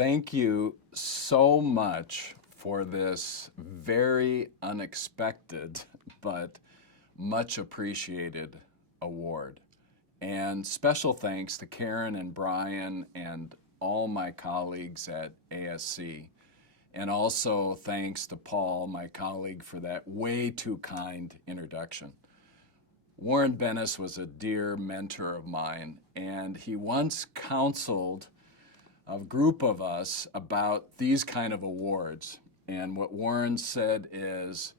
Thank you so much for this very unexpected but much appreciated award. And special thanks to Karen and Brian and all my colleagues at AESC. And also thanks to Paul, my colleague, for that way too kind introduction. Warren Bennis was a dear mentor of mine, and he once counseled a group of us about these kind of awards. And what Warren said is,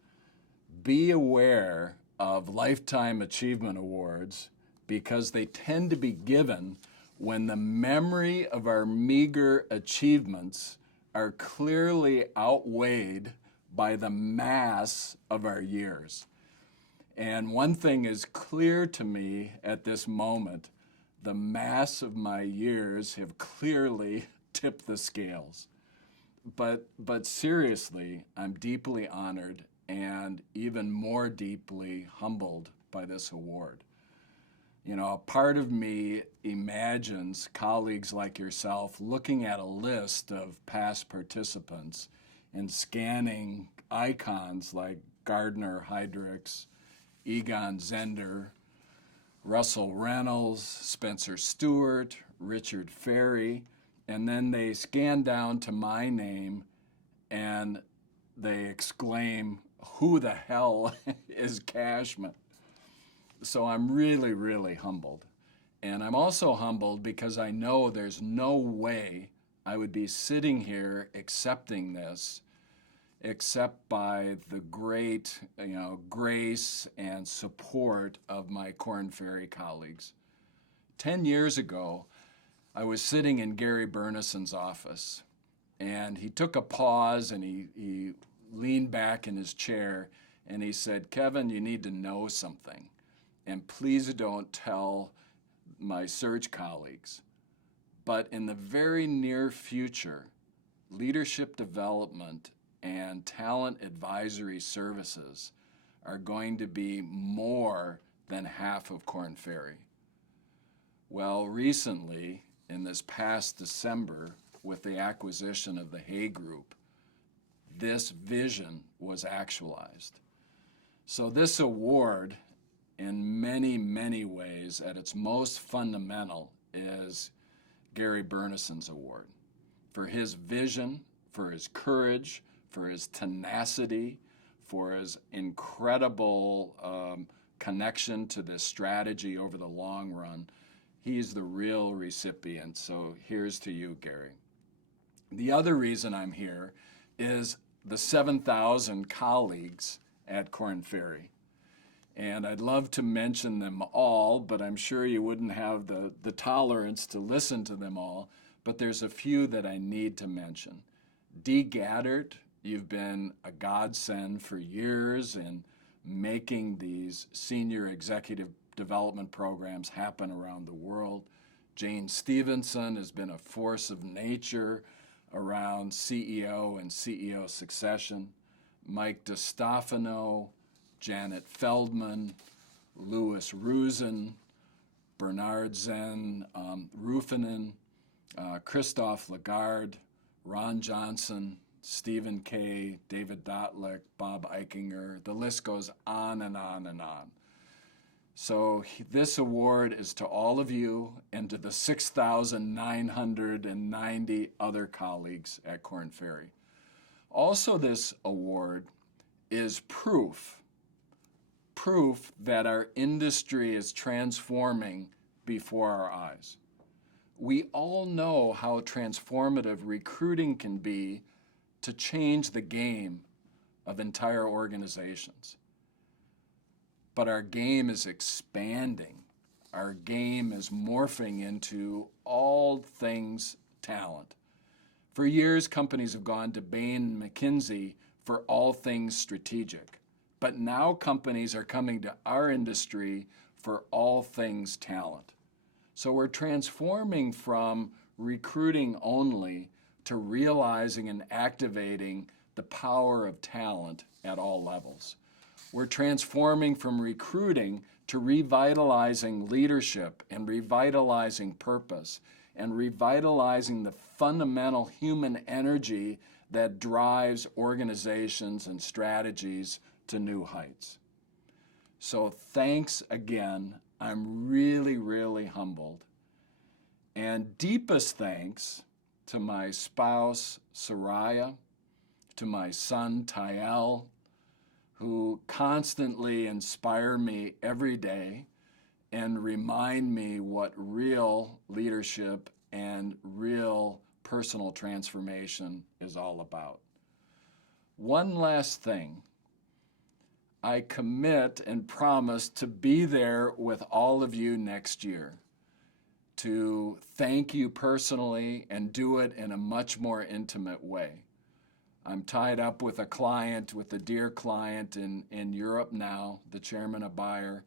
be aware of Lifetime Achievement Awards because they tend to be given when the memory of our meager achievements are clearly outweighed by the mass of our years. And one thing is clear to me at this moment: the mass of my years have clearly tipped the scales. But seriously, I'm deeply honored and even more deeply humbled by this award. You know, a part of me imagines colleagues like yourself looking at a list of past participants and scanning icons like Gardner Heydrichs, Egon Zehnder, Russell Reynolds, Spencer Stewart, Richard Ferry, and then they scan down to my name and they exclaim, "Who the hell is Cashman?" So I'm really, really humbled. And I'm also humbled because I know there's no way I would be sitting here accepting this except by the great, grace and support of my Korn Ferry colleagues. 10 years ago, I was sitting in Gary Bernison's office, and he took a pause and he leaned back in his chair and he said, "Kevin, you need to know something, and please don't tell my search colleagues. But in the very near future, leadership development and talent advisory services are going to be more than half of Korn Ferry." Well, recently, in this past December, with the acquisition of the Hay Group, this vision was actualized. So this award, in many, many ways, at its most fundamental, is Gary Bernison's award for his vision, for his courage, for his tenacity, for his incredible connection to this strategy over the long run. He's the real recipient, so here's to you, Gary. The other reason I'm here is the 7,000 colleagues at Korn Ferry. And I'd love to mention them all, but I'm sure you wouldn't have the tolerance to listen to them all. But there's a few that I need to mention. Dee Gaddert, you've been a godsend for years in making these senior executive development programs happen around the world. Jane Stevenson has been a force of nature around CEO and CEO succession. Mike DiStefano, Janet Feldman, Louis Rusin, Bernard Zen Ruffinen, Christophe Lagarde, Ron Johnson, Stephen Kay, David Dotlick, Bob Eichinger. The list goes on and on and on. So this award is to all of you and to the 6,990 other colleagues at Korn Ferry. Also, this award is proof that our industry is transforming before our eyes. We all know how transformative recruiting can be to change the game of entire organizations. But our game is expanding. Our game is morphing into all things talent. For years, companies have gone to Bain and McKinsey for all things strategic. But now companies are coming to our industry for all things talent. So we're transforming from recruiting only to realizing and activating the power of talent at all levels. We're transforming from recruiting to revitalizing leadership and revitalizing purpose and revitalizing the fundamental human energy that drives organizations and strategies to new heights. So thanks again. I'm really, really humbled. And deepest thanks to my spouse, Soraya, to my son, Tyel, who constantly inspire me every day and remind me what real leadership and real personal transformation is all about. One last thing. I commit and promise to be there with all of you next year to thank you personally and do it in a much more intimate way. I'm tied up with a client, with a dear client in Europe now, the chairman of Bayer.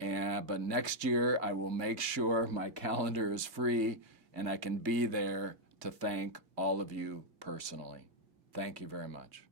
But next year, I will make sure my calendar is free and I can be there to thank all of you personally. Thank you very much.